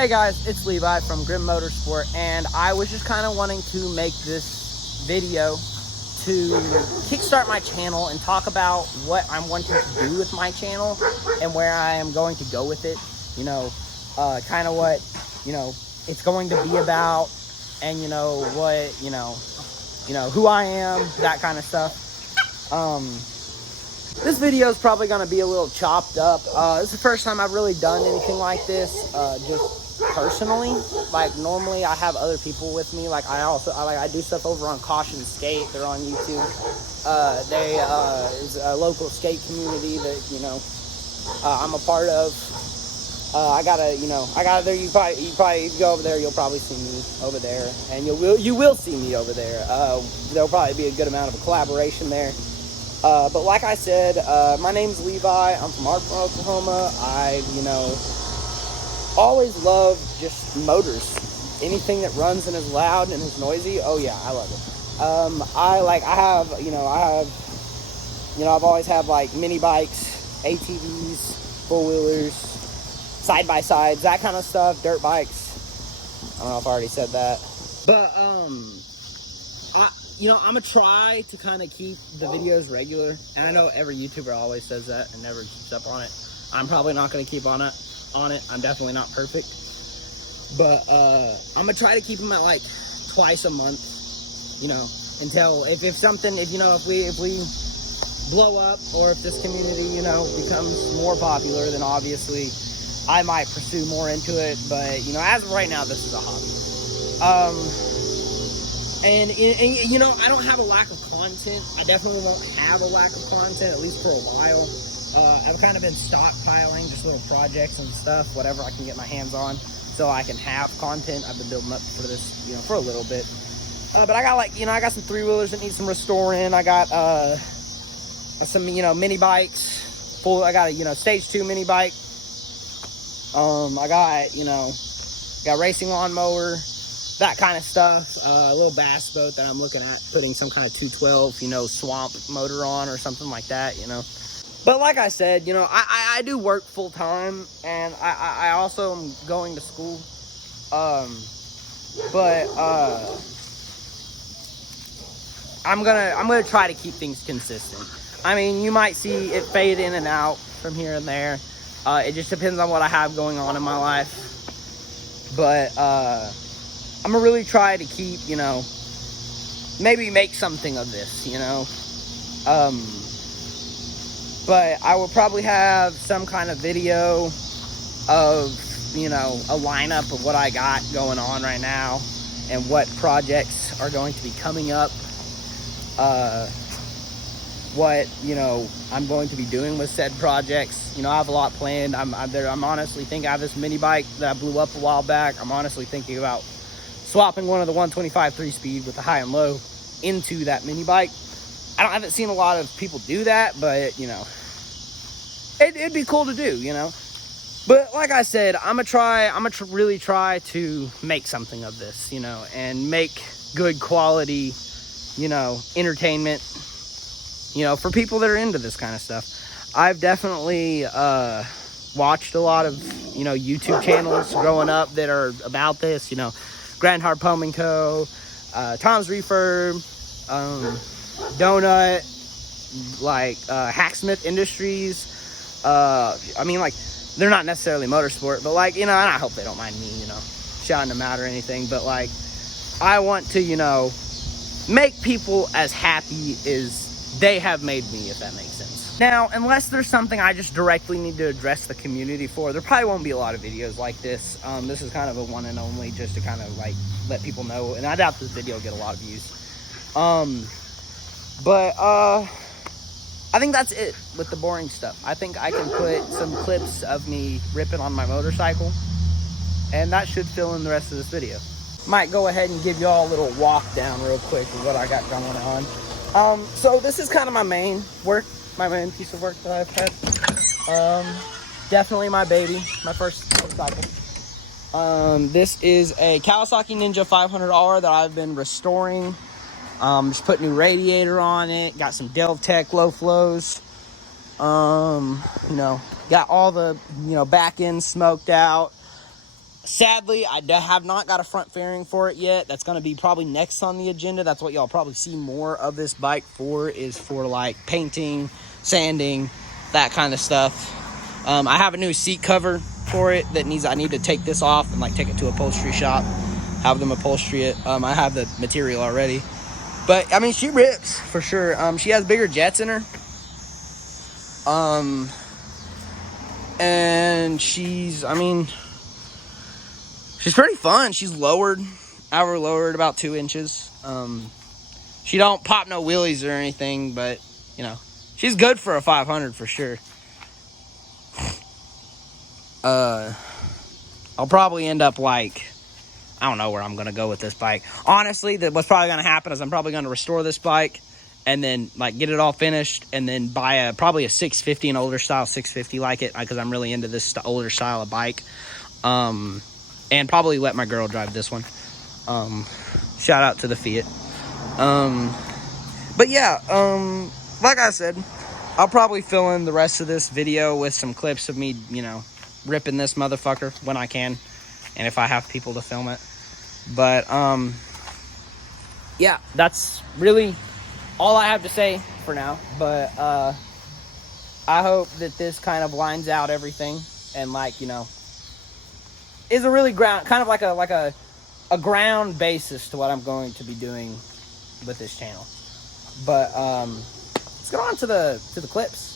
Hey guys, it's Levi from Grim Motorsport, and I was just kind of wanting to make this video to kickstart my channel and talk about what I'm wanting to do with my channel and where I am going to go with it. You know, kind of what, it's going to be about, and what, who I am, that kind of stuff. This video is probably going to be a little chopped up. This is the first time I've really done anything like this, just personally. Like, normally I have other people with me. Like, I do stuff over on Caution Skate. They're on YouTube. They is a local skate community that, I'm a part of. I gotta there. You probably go over there. You'll probably see me over there, and you will see me over there. There'll probably be a good amount of a collaboration there. But like I said, my name's Levi. I'm from Ardmore, Oklahoma. I, always love just motors. Anything that runs and is loud and is noisy. Oh yeah, I love it. I've always had like mini bikes, ATVs, four wheelers, side by sides, that kind of stuff, dirt bikes. I don't know if I already said that, but I'm gonna try to kind of keep the videos regular, and I know every YouTuber always says that and never keeps up on it. I'm probably not gonna keep on it. I'm definitely not perfect, but I'm gonna try to keep them at like twice a month. Until if we blow up, or if this community becomes more popular, then obviously I might pursue more into it. But as of right now, this is a hobby. And I don't have a lack of content. I definitely won't have a lack of content, at least for a while. I've kind of been stockpiling just little projects and stuff, whatever I can get my hands on, so I can have content. I've been building up for this, for a little bit. But I got I got some three-wheelers that need some restoring. I got some, mini bikes. I got a, stage 2 mini bike. I got racing lawnmower, that kind of stuff. A little bass boat that I'm looking at putting some kind of 212, swamp motor on or something like that, But like I said, I do work full time, and I also am going to school. I'm gonna try to keep things consistent. I mean, you might see it fade in and out from here and there. It just depends on what I have going on in my life. But I'm gonna really try to keep, maybe make something of this, But I will probably have some kind of video of, a lineup of what I got going on right now and what projects are going to be coming up. What, I'm going to be doing with said projects. I have a lot planned. I'm honestly thinking, I have this mini bike that I blew up a while back. I'm honestly thinking about swapping one of the 125 3-speed with the high and low into that mini bike. I haven't seen a lot of people do that, but it'd be cool to do, But like I said, I'm gonna really try to make something of this, and make good quality, entertainment, for people that are into this kind of stuff. I've definitely watched a lot of, YouTube channels growing up that are about this, Grand Harpoon & Co., Tom's Refurb, Donut, Hacksmith Industries. They're not necessarily motorsport, but and I hope they don't mind me, shouting them out or anything, but I want to, make people as happy as they have made me, if that makes sense. Now, unless there's something I just directly need to address the community for, there probably won't be a lot of videos like this. This is kind of a one and only, just to kind of let people know, and I doubt this video will get a lot of views. I think that's it with the boring stuff. I think I can put some clips of me ripping on my motorcycle, and that should fill in the rest of this video. Might go ahead and give you all a little walk down real quick of what I got going on. So this is kind of my main piece of work that I've had. Definitely my baby, my first motorcycle. This is a Kawasaki Ninja 500R that I've been restoring. Just put new radiator on it. Got some Delve Tech low flows. Got all the, back end smoked out. Sadly, I have not got a front fairing for it yet. That's going to be probably next on the agenda. That's what y'all probably see more of this bike for, is for like painting, sanding, that kind of stuff. I have a new seat cover for it that I need to take this off and like take it to a upholstery shop, have them upholstery it. I have the material already, but I mean, she rips for sure. She has bigger jets in her. And she's pretty fun. She's lowered. I have her lowered about 2 inches. She don't pop no wheelies or anything, but, you know, she's good for a 500 for sure. I'll probably end up, like, I don't know where I'm going to go with this bike. Honestly, what's probably going to happen is I'm probably going to restore this bike and then, like, get it all finished and then buy probably a 650, an older style 650 like it, because I'm really into this older style of bike. And probably let my girl drive this one. Shout out to the Fiat. But yeah, like I said, I'll probably fill in the rest of this video with some clips of me, you know, ripping this motherfucker when I can, and if I have people to film it. But yeah, that's really all I have to say for now. But I hope that this kind of lines out everything, and, like, you know, is a really kind of like a ground basis to what I'm going to be doing with this channel. But let's get on to the clips.